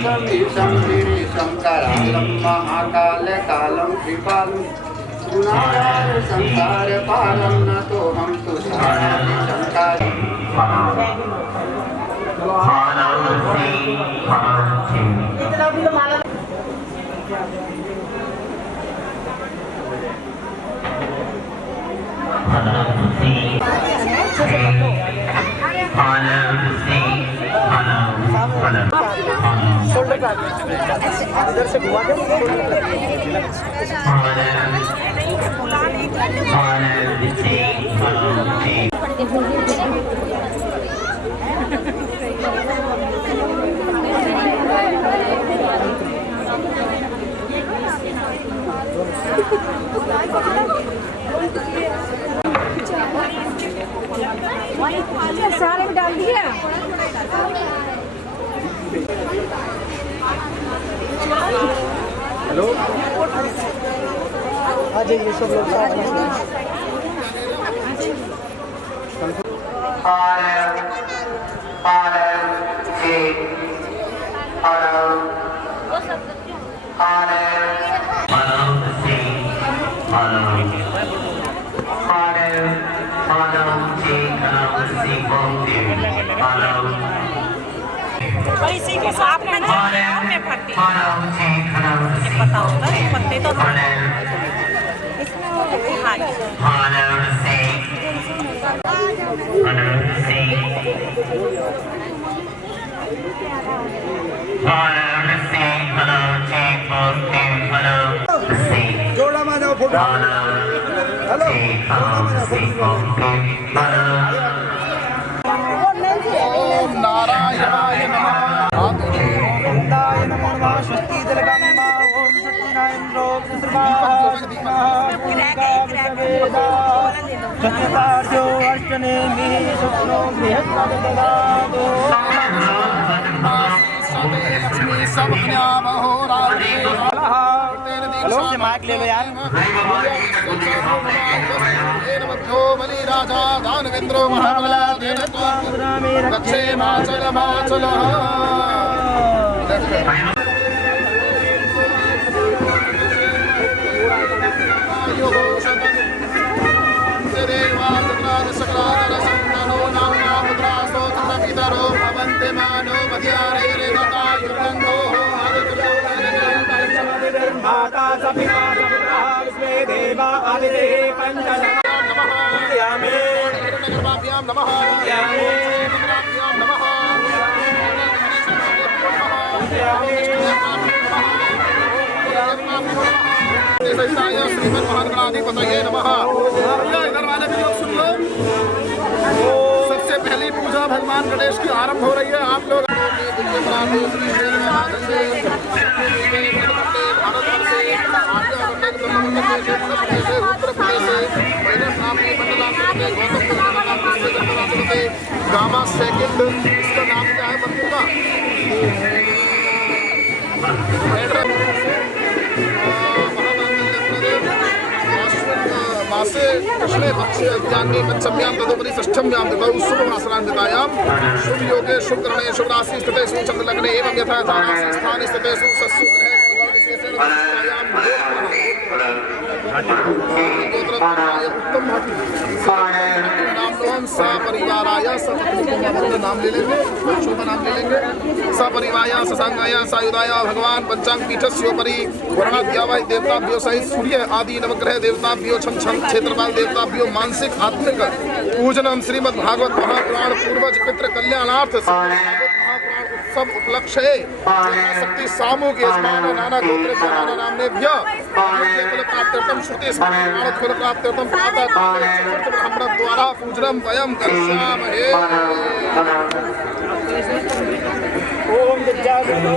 मीशं गिरीशं करालं महाकालकालं कृपालं गुणागार संसार पारं नतोऽहं तुषारादिशङ्कारम् इधर से घुमा दो सारे में डाल दिया। हेलो आ जाइए सब लोग साथ में और इसी के साथ में ना में फटती पता होगा पत्ते तो जोड़ा मार जाओ फोटो हेलो ओम नारायणाय नमः गोविंदाय नमो नमः स्वस्ति तिलकम्मा ओम सत्यनारायणो सत्यतार्यो अष्टनेमि शुक्रो बृहस्पतिर्ददातु लक्ष्मी सब हेलो से माइक ले लो यार बलि राजा दानवेंद्रो महाबला दक्षे माचल माचल माता सपिता सपुत्रा विश्वे देवा आदिदेव पंचयामे नमः श्रीमद महागणाधिपतये नमः। इधर वाले भी लोग सुन लो। सबसे पहली पूजा भगवान गणेश की आरंभ हो रही है। आप लोग गामा सेकंड इसका नाम क्या है मंदिर का मासे कृष्णे पक्षे अज्ञानी पंचम्यां तदुपरि षष्ठम्यां तदौ शुभमासनान्वितायां शुभ योगे शुभ करणे शुभ राशि स्थितेषु चंद्र लग्ने एवं यथा यथा स्थाने स्थितेषु सस्सु ग्रहे विशेषेण विशिष्टायां उत्तम नाम सपरिवाराय नाम ले लेंगे बच्चों का नाम ले लेंगे सपरिवाराय ससांगाय सायुधाय भगवान पंचांग पीठस्योपरि वर्णाद्यावाय देवताभ्यो सहित सूर्य आदि नवग्रह देवताभ्यो छम छम क्षेत्रपाल देवताभ्यो मानसिक आत्मिक पूजनम श्रीमद् भागवत महापुराण पूर्वज पितृ कल्याणार्थ सब उपलक्ष्य शक्ति सामूहिक यजमान नाना गोत्र नाना नामनेभ्य फल प्राप्त्यर्थम श्रुति स्मरण फल प्राप्त्यर्थम प्रातः ब्राह्मण द्वारा पूजनम वयं करिष्यामहे। ओम विद्यागुरु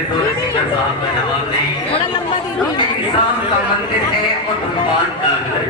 में तो स्पीकर साहब का जवाब नहीं, क्योंकि शाम का मंदिर है और भगवान का घर है।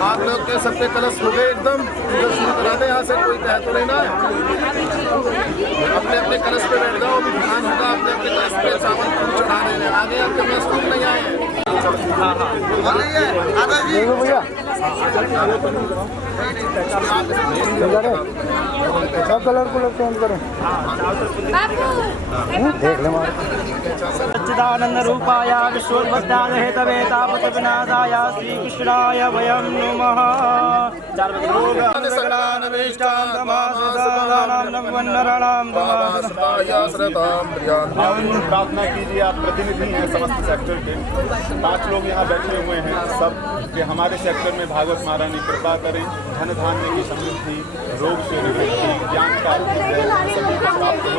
आप लोग के सबके कलश हो गए एकदम शुरू करा दे। यहाँ से कोई कह तो नहीं ना, अपने अपने कलश पे बैठ जाओ। अभी ध्यान होगा अपने अपने कलश पे चावल चढ़ा देने। आगे आपके पास खूब नहीं आए सब कलर को चेंज करें। देख ले सच्चिदानंद रूपाय विश्वोत्पत्त्याय हेतवे तापत्र विनाशाय श्री कृष्णाय वयं नमः। प्रार्थना कीजिए। आप प्रतिनिधि हैं समस्त सेक्टर के, 5 लोग यहाँ बैठे हुए हैं सब कि हमारे सेक्टर में भागवत महारानी कृपा करें, धन धान्य की समृद्धि, रोग से निवृत्ति, ज्ञान का सभी को प्राप्त हो।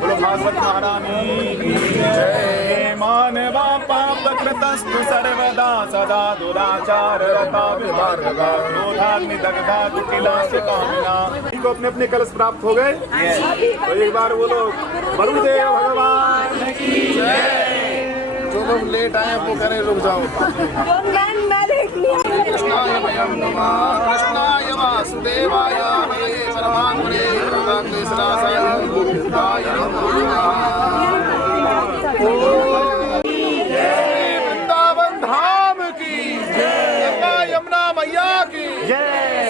बोलो भागवत महारानी की जय। मानवा पाप कृतस्तु सर्वदा सदा दुराचार रता विभार्गवा क्रोधाग्नि दग्धा कुटिलास्य कामिना। इनको अपने अपने कलश प्राप्त हो गए। तो एक बार बोलो वरुदेव भगवान की जय। जो लोग लेट आए वो करें रुक जाओ। कृष्णाय वयं नमः। कृष्णाय वासुदेवाय हरे परमात्मने रामकृष्णाय गोविंदाय नमः। वृंदावन धाम की जय, यमुना मैया की जय,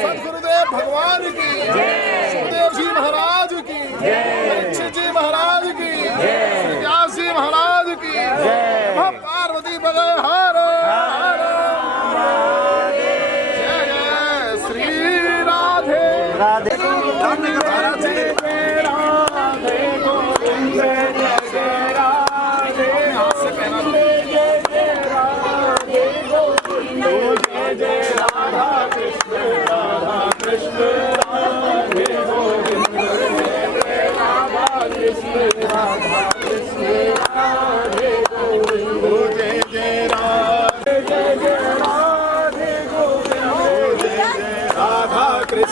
सद्गुरुदेव भगवान की जय, सुखदेव जी महाराज की जय, परीक्षित जी महाराज की जय, व्यास जी महाराज की जय, पार्वती पदे हर हर जय जय श्री राधे राधे राधे राधे गोविंद जय जय राधे। हाथ से पहना जय जय राधा कृष्ण राधे गोविंद जय राधा कृष्ण राधे गोविंद जय जय राधे गोविंद जय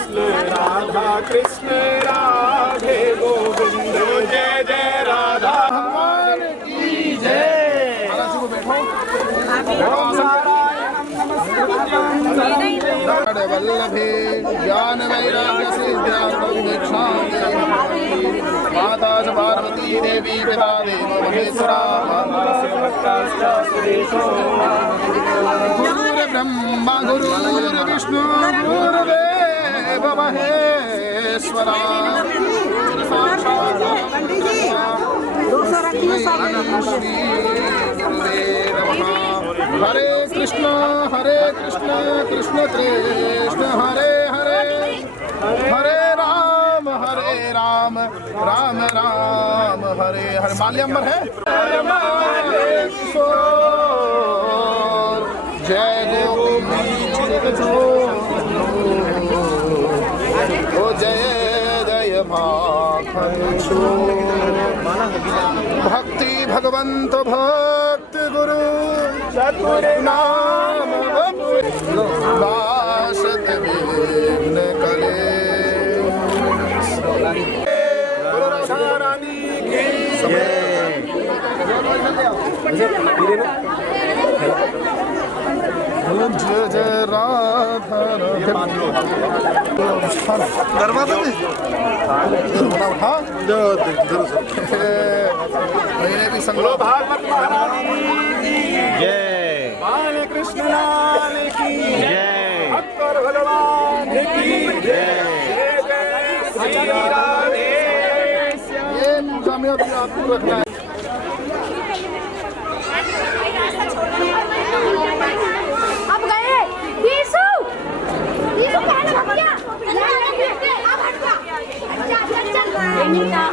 जय राधा कृष्ण राधे गोविंद जय जय राधा भगवान की जय। वल्लभे ज्ञान वैराग्य सिद्ध्यार्थं दीक्षां माता च पार्वती देवी पिता देवो महेश्वरा गुरुर्ब्रह्मा गुरुर्विष्णु गुरुर्देव महेश्वरा हरे कृष्ण कृष्ण कृष्ण हरे हरे, हरे राम राम राम हरे हरे। माल्यंबर है किशोर जय गोपी ओ जय जय माखन भक्ति भगवंत भक्त गुरु चतुर नाम बासत विघ्न कले। रानी की जय जय राधा ये 5 लोग दरवाजा में उठा जो महीने भी संगलो भागवत महाराज जय बाल कृष्ण लाल की जय भक्तर भगवान की जय श्री राधे। ये पूजा में अभी आपको रखना है। अब गए यीशु यीशु कहने लग गया अब हट जा चल बेटा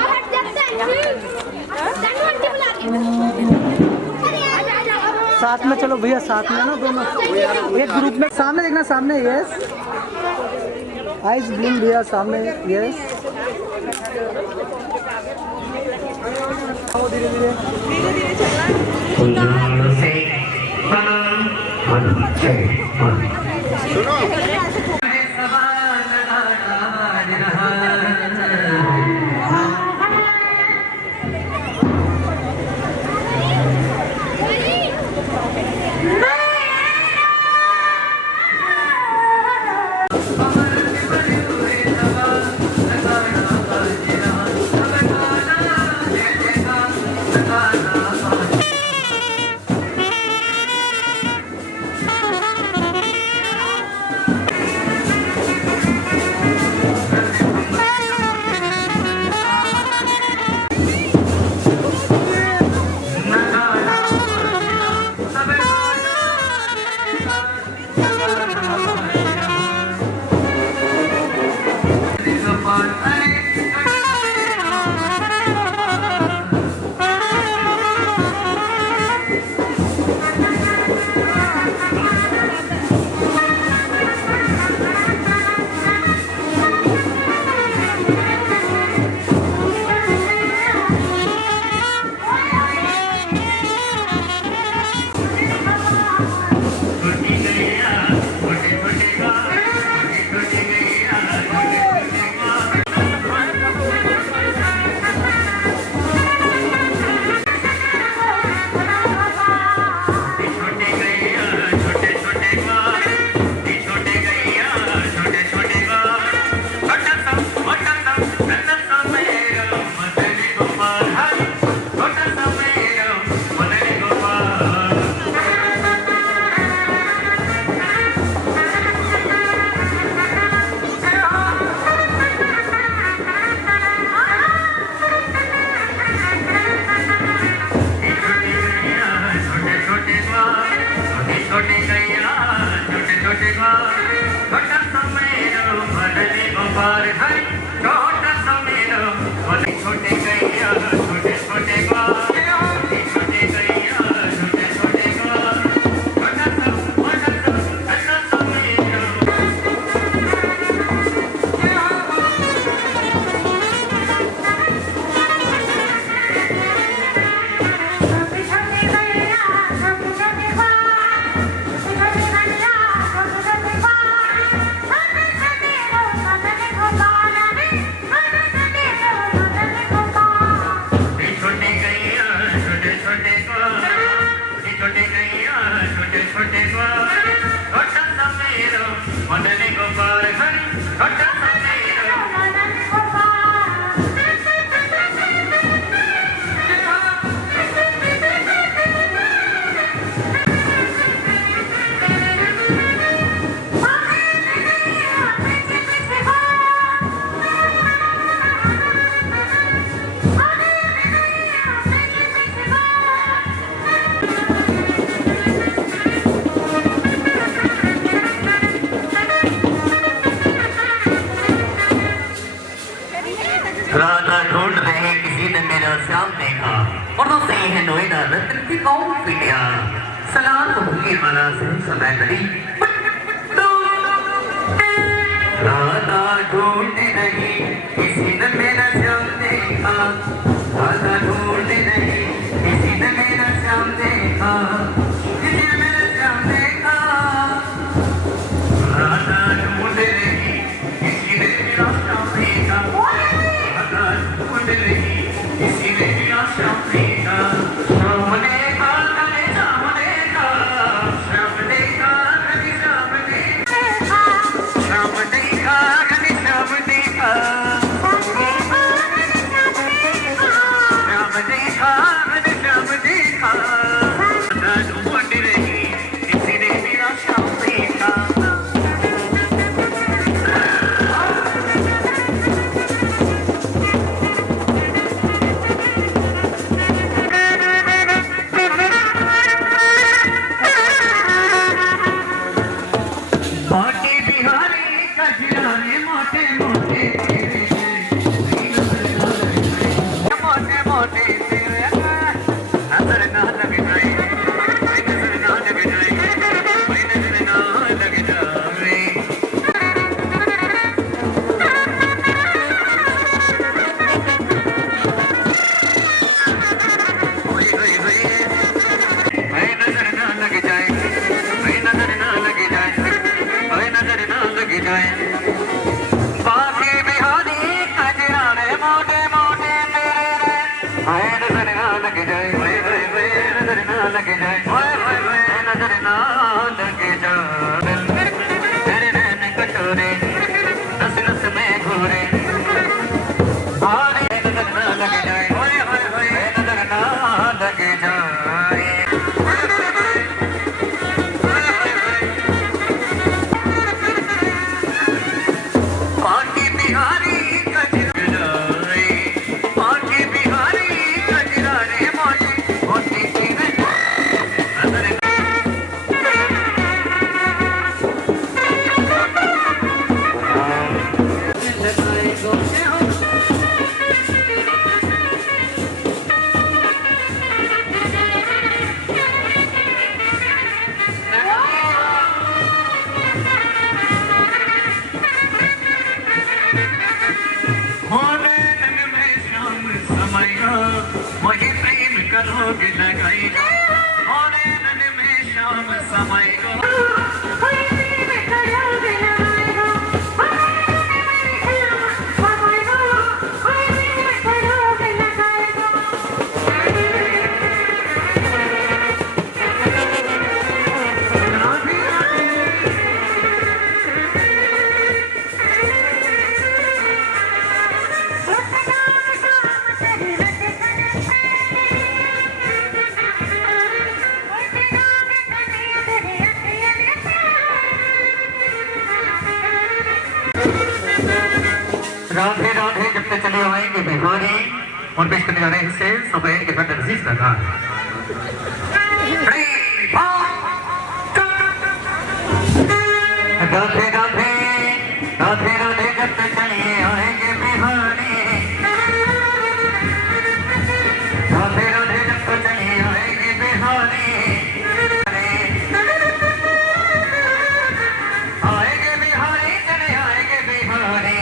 अब हट जा आंटी बुला के साथ में चलो भैया, साथ में ना दोनों एक ग्रुप में। सामने देखना, सामने यस आइज ब्लिंक भैया, सामने यस। धीरे धीरे राधा ढूंढ रहे किसी ने मेरा श्याम देखा और तो सही है नोएडा रतन की कौन पीलिया सलाम तो मुझे माना से समय करी राधा ढूंढ रही किसी ने मेरा श्याम देखा राधा ढूंढ रही किसी ने मेरा श्याम देखा किसी ने मेरा श्याम देखा राधा ढूंढ रही किसी ने मेरा श्याम देखा ढूंढ रही किसी ने मेरा श्याम देखा सामने का कले सामने का श्याम देखा कभी श्याम देखा मोटे मोटे तेरे नजर ना लग जाए, नजर ना लग जाए, नजर ना लग जाए। नजर ना लग जाए, नजर ना लग जाए, नजर ना लग जाए। बाकी बिहारी कजराने मोटे मोटे तेरे नजर ना लग जाए, नजर ना लग जाए, नजर ना लग जाए। तेरे नैन कटोरे नस नस में घूरे, नजर ना लग जाए, नजर ना लग जाए। पार्टी बिहारी कजराने, पार्टी बिहारी कजराने मोटी मोटी तेरे नजर होने नन में शाम समाएगा, वही प्रेम करोगे लगाएगा। होने नन में शाम समाएगा, राधे राधे जब तक चले आएंगे बिहारी और पेश करने जा रहे हैं इससे सफेद के साथ रसीद लगा। राधे राधे राधे राधे जब तक चले आएंगे बिहारी, राधे राधे जब तक चले आएंगे बिहारी, आएंगे बिहारी चले आएंगे बिहारी।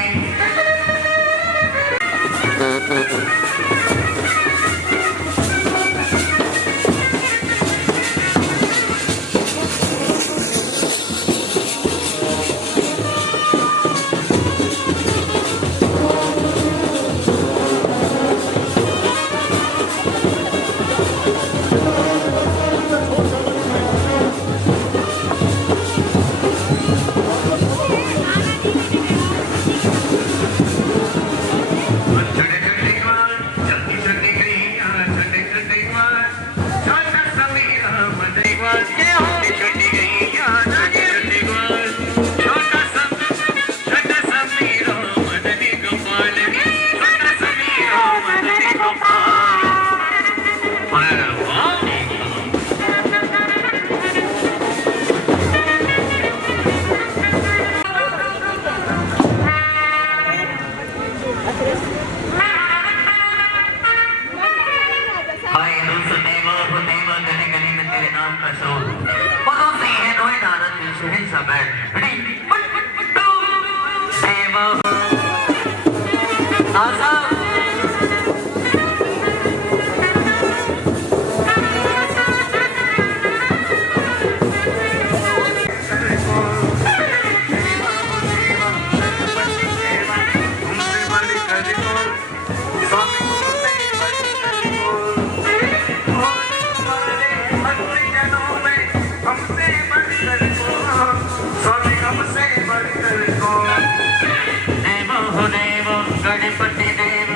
गणपति देव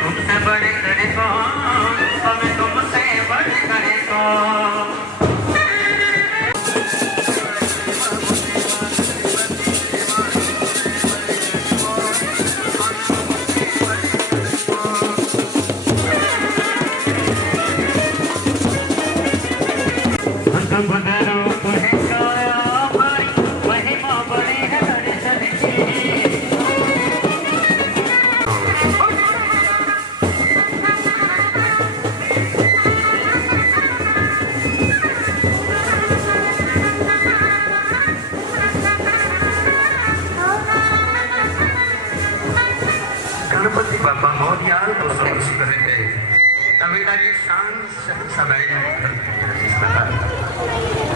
तुमसे बड़े करे कौन, हमें तुमसे बड़े करे कौन। शान सदैव इस प्रकार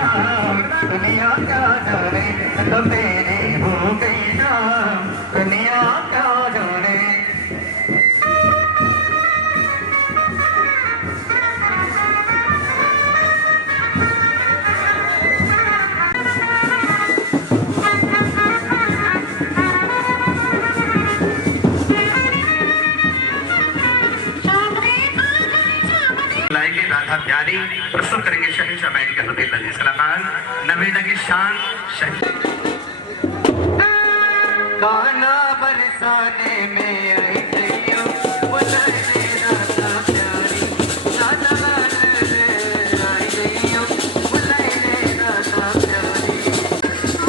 दुनिया क्या जाने तो तेरे हो गई ना दुनिया क्या जाने लाएंगे राधा प्यारी प्रस्तुत करेंगे शहंशाह बैंड के फतेह अजीज कलाकार नवेदा की शान गाना बरसाने में आई गई हो बुलाने राधा प्यारी गाना आई गई हो बुलाने राधा प्यारी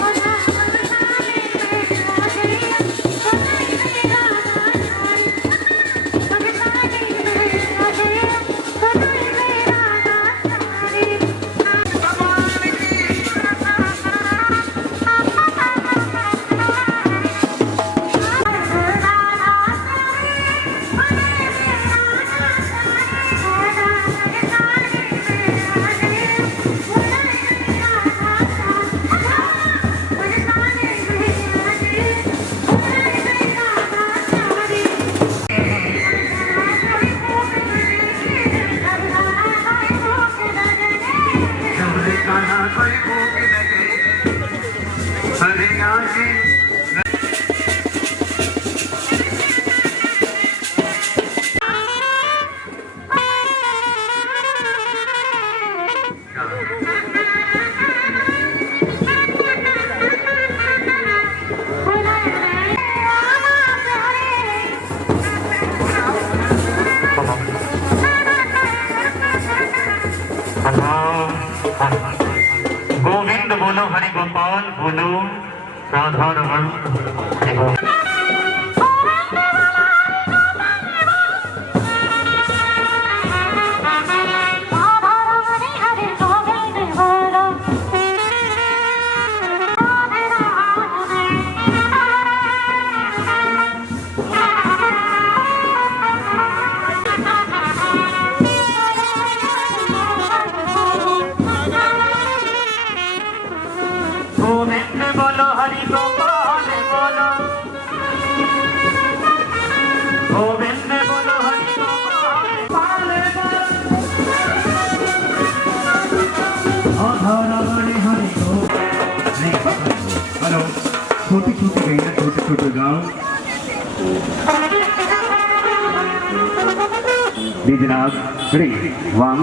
बोलो हरि गोपाल बोलो राधा रमन। गोविंद बोलो हरि गोपाल बोलो गोविंद बोलो हरि गोपाल हेलो छोटी छोटी गई ना छोटे छोटे गाँव जनाब वन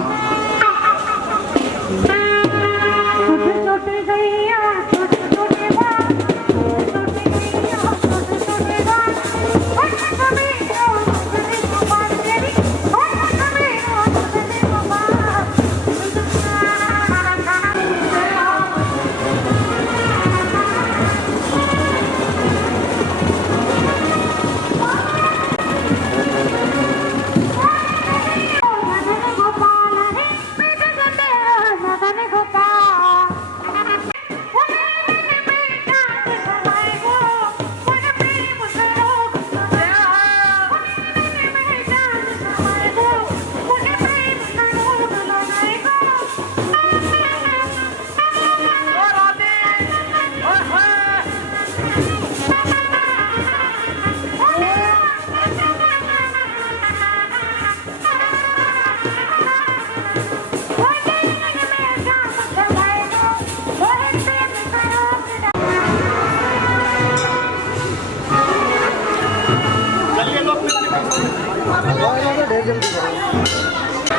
ढेर जल्दी करो।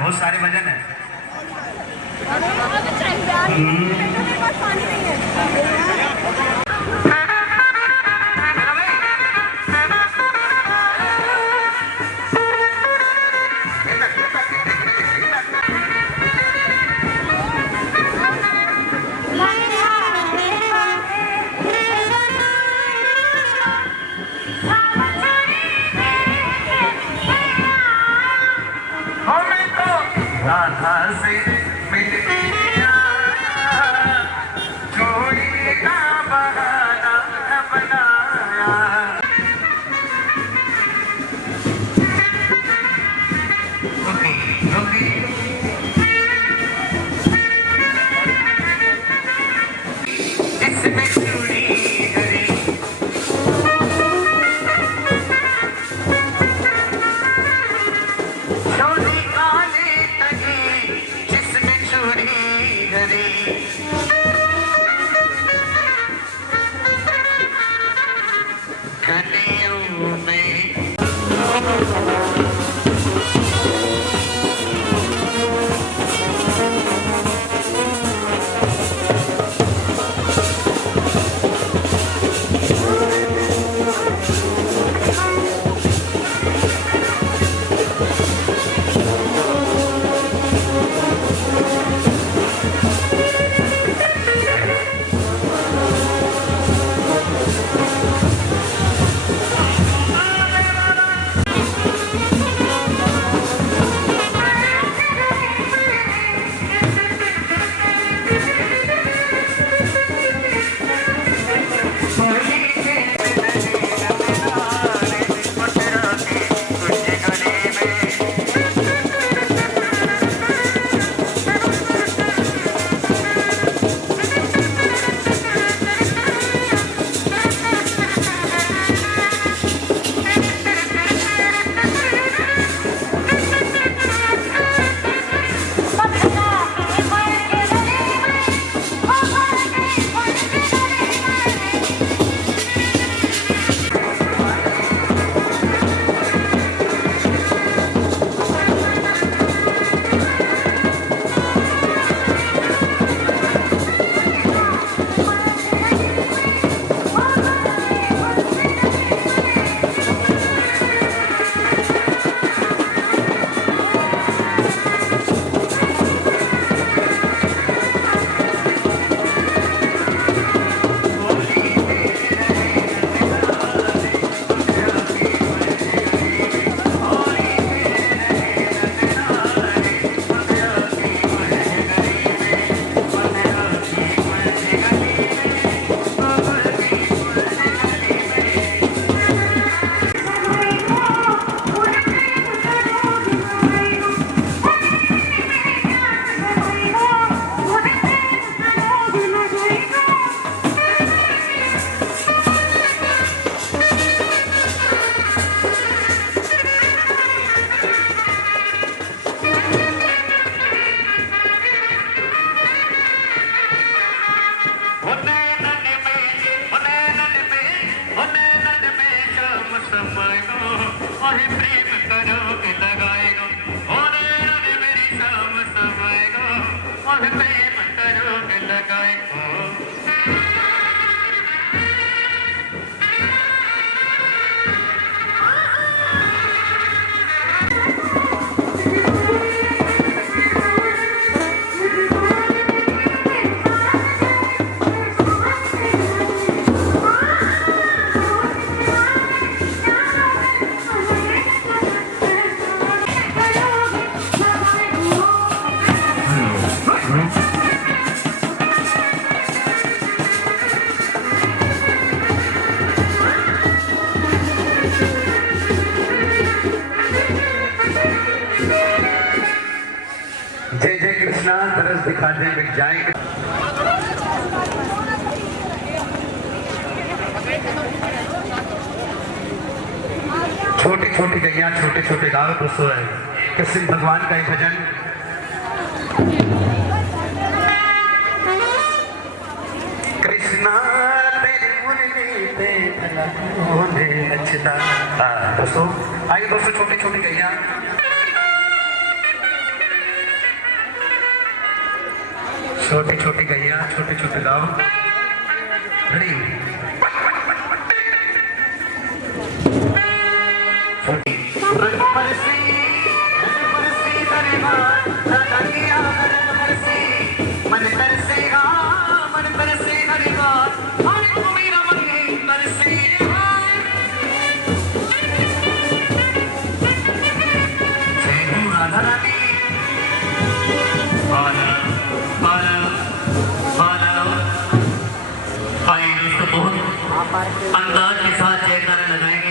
बहुत सारे भजन है। आहे प्रेम करोगे लगाएगा और रंग मेरी शाम समाएगा आहे प्रेम करोगे लगाएगा जय जय कृष्णा तरस दिखा दे मिट जाएंगे छोटी छोटी गैया छोटे छोटे गाँव दोस्तों है कृष्ण भगवान का एक भजन कृष्णा तेरी मुरली पे भला होने नचता दोस्तों आइए दोस्तों छोटी छोटी गैया छोटी छोटी गैया छोटे छोटे गाँव रेडी मन तरसेगा मन तरसे हरेगा हरे को मेरा मन नहीं तरसेगा जय हो राधा रानी बाला बाला बाला आइए दोस्तों बहुत अंदाज के साथ जयकारा लगाएंगे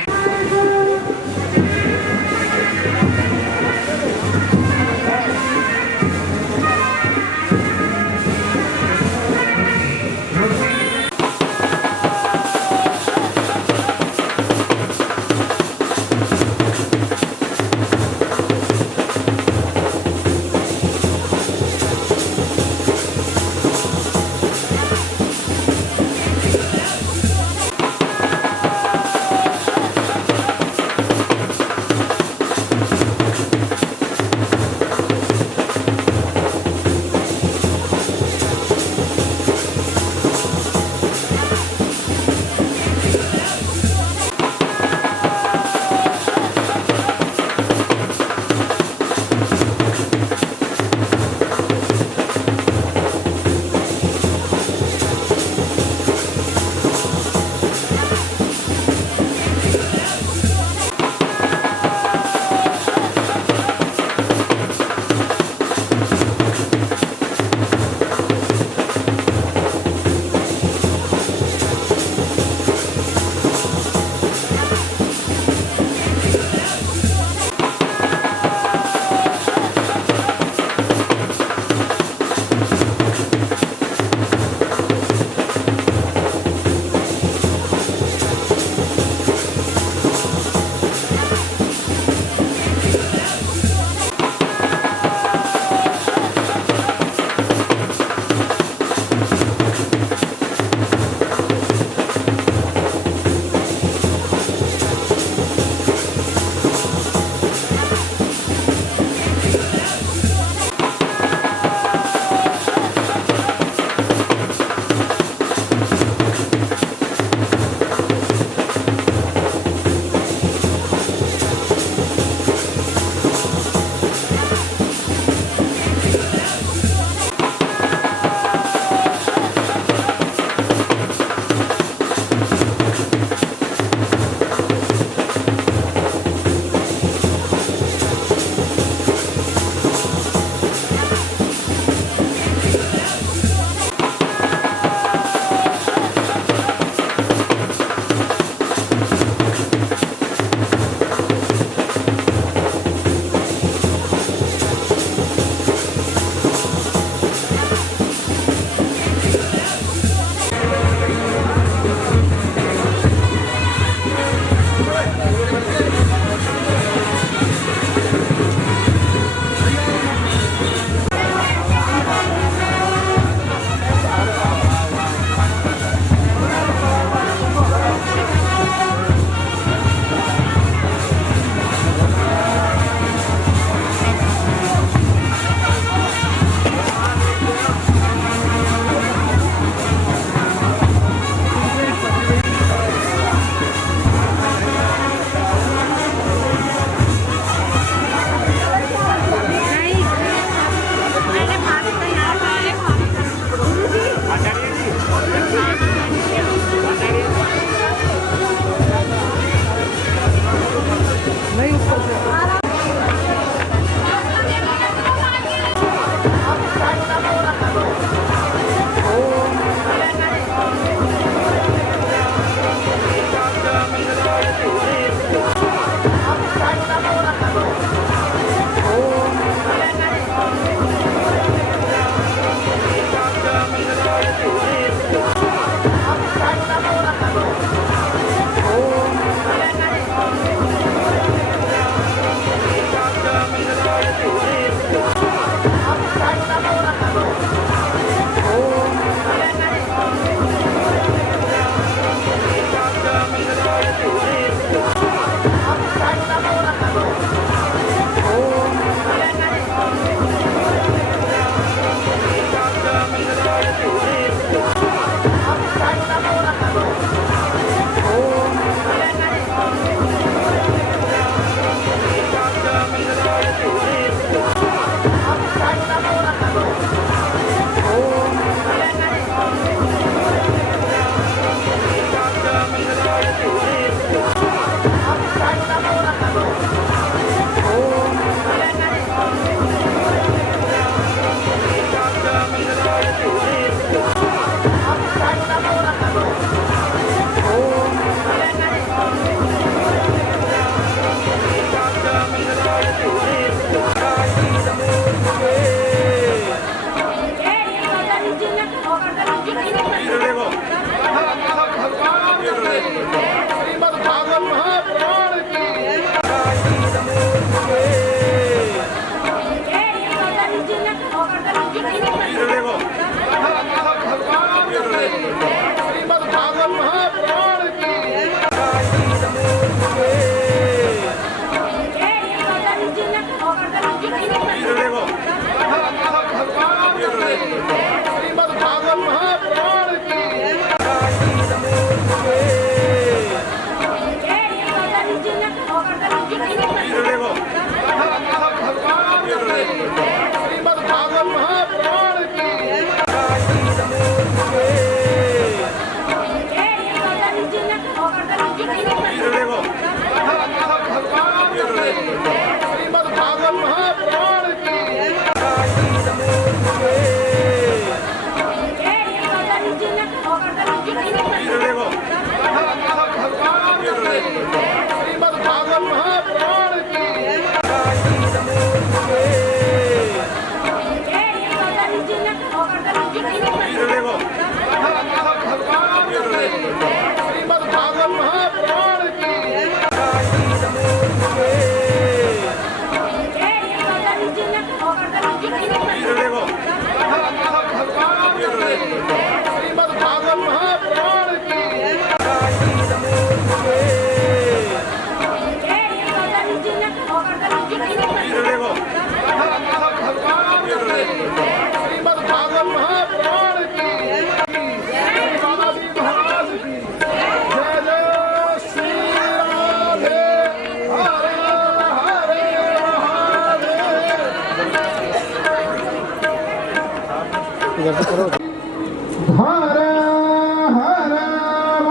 नहीं ऊपर से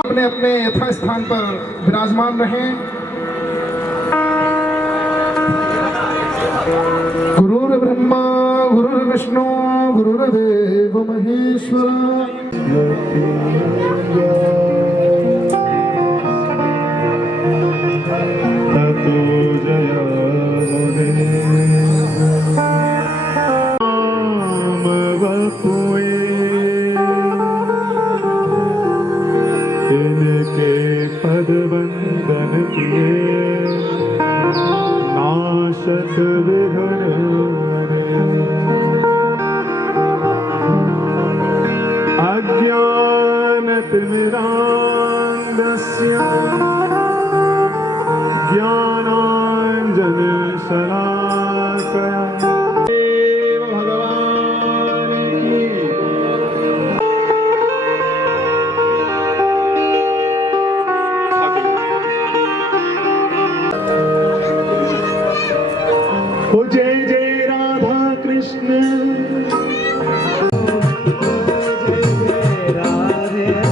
अपने अपने यथा स्थान पर विराजमान रहें। गुरुर् ब्रह्मा गुरुर्विष्णु गुरुर्देव महेश्वर। वंदन किए नाशक विघ्न अज्ञानतिमिरान्धस्य ज्ञानाञ्जनशलाकया देव भगवान की। ओ जय जय राधा कृष्ण, जय जय राधे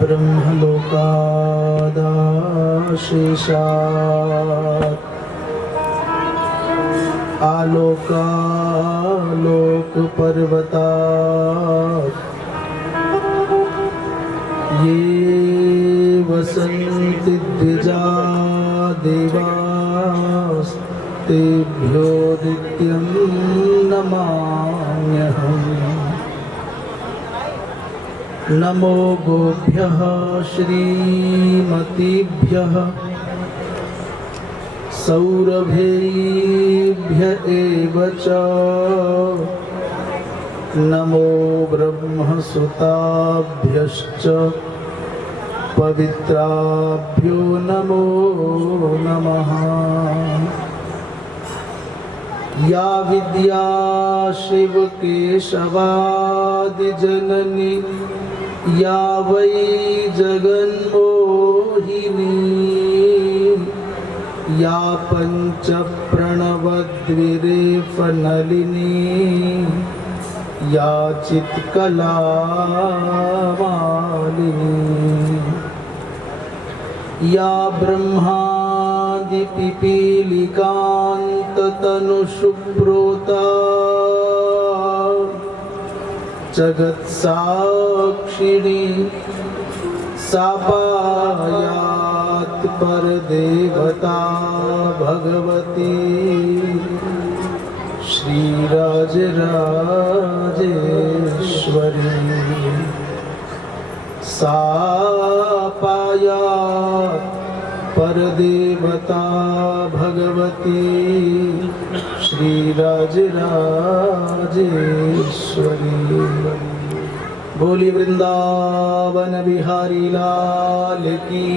ब्रह्मलोकादाशेषात् आलोकालोकपर्वतात् ये वसन्ति द्विजा देवास्तेभ्यो नित्यं नमाम्यहम्। नमो गोभ्यः श्रीमतीभ्यः सौरभेभ्य एव च। नमो ब्रह्मसुताभ्यश्च पवित्राभ्यो नमो नमः। या विद्या शिवकेशवादिजननी या वै जगन्मोहिनी या पञ्चप्रणवद्विरेफनलिनी या चित्कलामालिनी या ब्रह्मादिपिपीलिकान्ततनुशुभ्रोता जगत्साक्षिणी सा पायात् परदेवता भगवती श्रीराजराजेश्वरी। सा पायात् परदेवता भगवती श्रीराजराजेश्वरी। बोली वृंदावन बिहारी लाल की,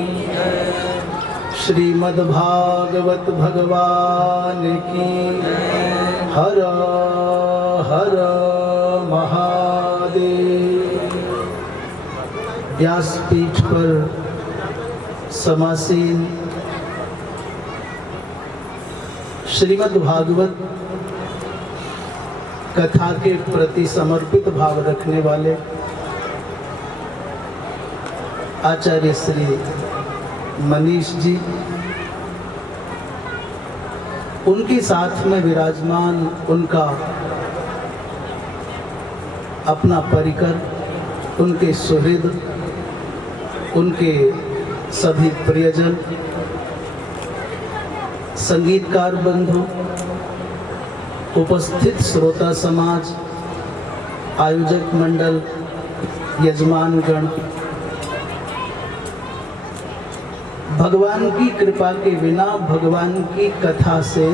श्रीमद्भागवत भगवान की। हर हर महादेव। व्यासपीठ पर समासीन श्रीमद्भागवत कथा के प्रति समर्पित भाव रखने वाले आचार्य श्री मनीष जी, उनके साथ में विराजमान उनका अपना परिकर, उनके सुहृद, उनके सभी प्रियजन, संगीतकार बंधु, उपस्थित श्रोता समाज, आयोजक मंडल, यजमानगण, भगवान की कृपा के बिना भगवान की कथा से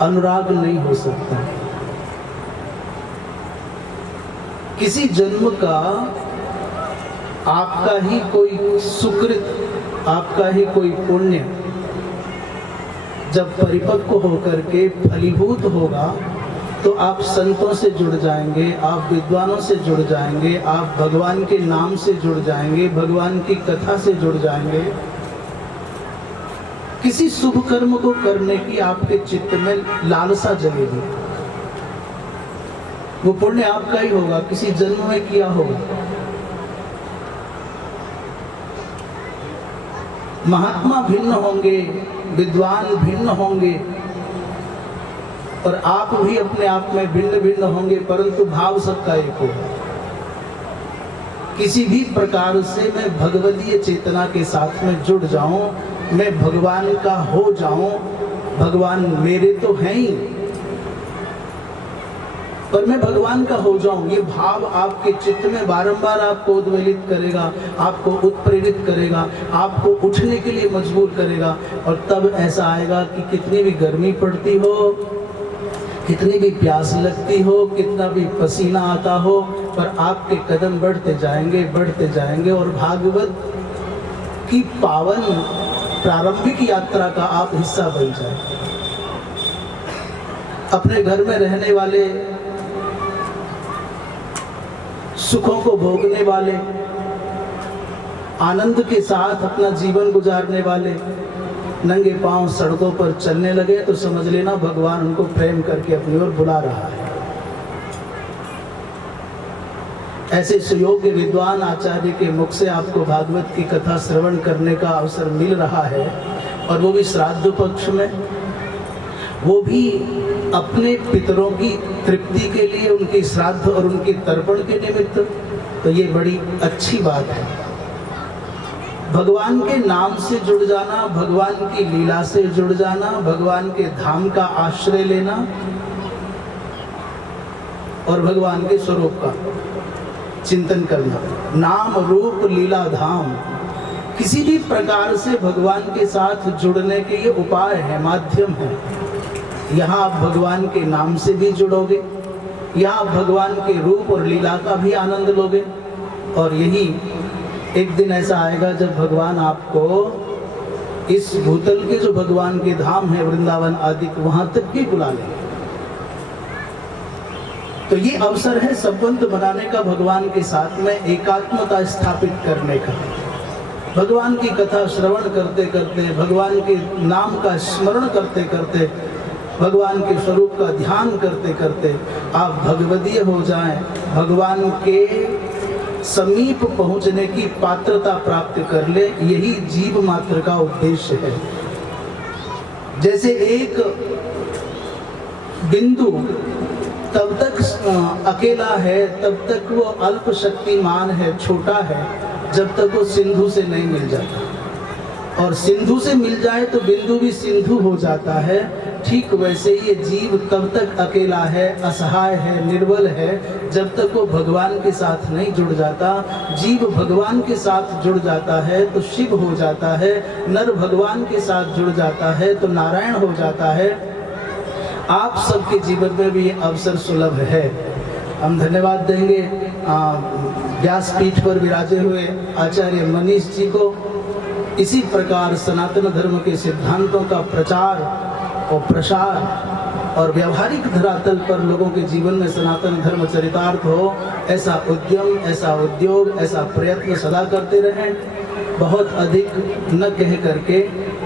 अनुराग नहीं हो सकता। किसी जन्म का आपका ही कोई सुकृत, आपका ही कोई पुण्य जब परिपक्व होकर के फलीभूत होगा तो आप संतों से जुड़ जाएंगे, आप विद्वानों से जुड़ जाएंगे, आप भगवान के नाम से जुड़ जाएंगे, भगवान की कथा से जुड़ जाएंगे। किसी शुभ कर्म को करने की आपके चित्त में लालसा जगेगी। वो पुण्य आपका ही होगा, किसी जन्म में किया होगा। महात्मा भिन्न होंगे, विद्वान भिन्न होंगे और आप भी अपने आप में भिन्न भिन्न होंगे, परंतु भाव सबका एक होगा। किसी भी प्रकार से मैं भगवतीय चेतना के साथ में जुड़ जाऊं, मैं भगवान का हो जाऊं, भगवान मेरे तो हैं ही, पर मैं भगवान का हो जाऊं, ये भाव आपके चित्त में बारंबार आपको उद्वेलित करेगा, आपको उत्प्रेरित करेगा, आपको उठने के लिए मजबूर करेगा। और तब ऐसा आएगा कि कितनी भी गर्मी पड़ती हो, कितनी भी प्यास लगती हो, कितना भी पसीना आता हो, पर आपके कदम बढ़ते जाएंगे और भागवत की पावन प्रारंभिक यात्रा का आप हिस्सा बन जाए। अपने घर में रहने वाले, सुखों को भोगने वाले, आनंद के साथ अपना जीवन गुजारने वाले नंगे पांव सड़कों पर चलने लगे तो समझ लेना भगवान उनको प्रेम करके अपनी ओर बुला रहा है। ऐसे सुयोग्य विद्वान आचार्य के मुख से आपको भागवत की कथा श्रवण करने का अवसर मिल रहा है, और वो भी श्राद्ध पक्ष में, वो भी अपने पितरों की तृप्ति के लिए, उनकी श्राद्ध और उनके तर्पण के निमित्त, तो ये बड़ी अच्छी बात है। भगवान के नाम से जुड़ जाना, भगवान की लीला से जुड़ जाना, भगवान के धाम का आश्रय लेना और भगवान के स्वरूप का चिंतन करना, नाम रूप लीला धाम, किसी भी प्रकार से भगवान के साथ जुड़ने के ये उपाय है, माध्यम है। यहाँ आप भगवान के नाम से भी जुड़ोगे, यहाँ आप भगवान के रूप और लीला का भी आनंद लोगे, और यही एक दिन ऐसा आएगा जब भगवान आपको इस भूतल के जो भगवान के धाम है वृंदावन आदि, वहां तक भी बुला लेंगे। तो ये अवसर है संबंध बनाने का, भगवान के साथ में एकात्मता स्थापित करने का। भगवान की कथा श्रवण करते करते, भगवान के नाम का स्मरण करते करते, भगवान के स्वरूप का ध्यान करते करते आप भगवदीय हो जाएं, भगवान के समीप पहुंचने की पात्रता प्राप्त कर ले, यही जीव मात्र का उद्देश्य है। जैसे एक बिंदु तब तक अकेला है, तब तक वो अल्प शक्तिमान है, छोटा है, जब तक वो सिंधु से नहीं मिल जाता, और सिंधु से मिल जाए तो बिंदु भी सिंधु हो जाता है। ठीक वैसे ही ये जीव तब तक अकेला है, असहाय है, निर्बल है, जब तक वो भगवान के साथ नहीं जुड़ जाता। जीव भगवान के साथ जुड़ जाता है तो शिव हो जाता है, नर भगवान के साथ जुड़ जाता है तो नारायण हो जाता है। आप सबके जीवन में भी ये अवसर सुलभ है। हम धन्यवाद देंगे व्यासपीठ पर विराजे हुए आचार्य मनीष जी को। इसी प्रकार सनातन धर्म के सिद्धांतों का प्रचार और प्रसार और व्यवहारिक धरातल पर लोगों के जीवन में सनातन धर्म चरितार्थ हो, ऐसा उद्यम, ऐसा उद्योग, ऐसा प्रयत्न सदा करते रहें। बहुत अधिक न कह करके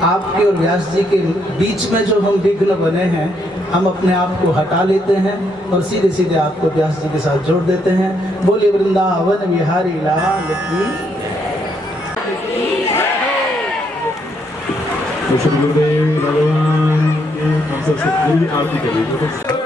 आपके और व्यास जी के बीच में जो हम विघ्न बने हैं, हम अपने आप को हटा लेते हैं और सीधे सीधे आपको व्यास जी के साथ जोड़ देते हैं। बोले वृंदावन बिहारी लाल की। गुरुदेव भगवान की हम सब पूरी आरती करेंगे।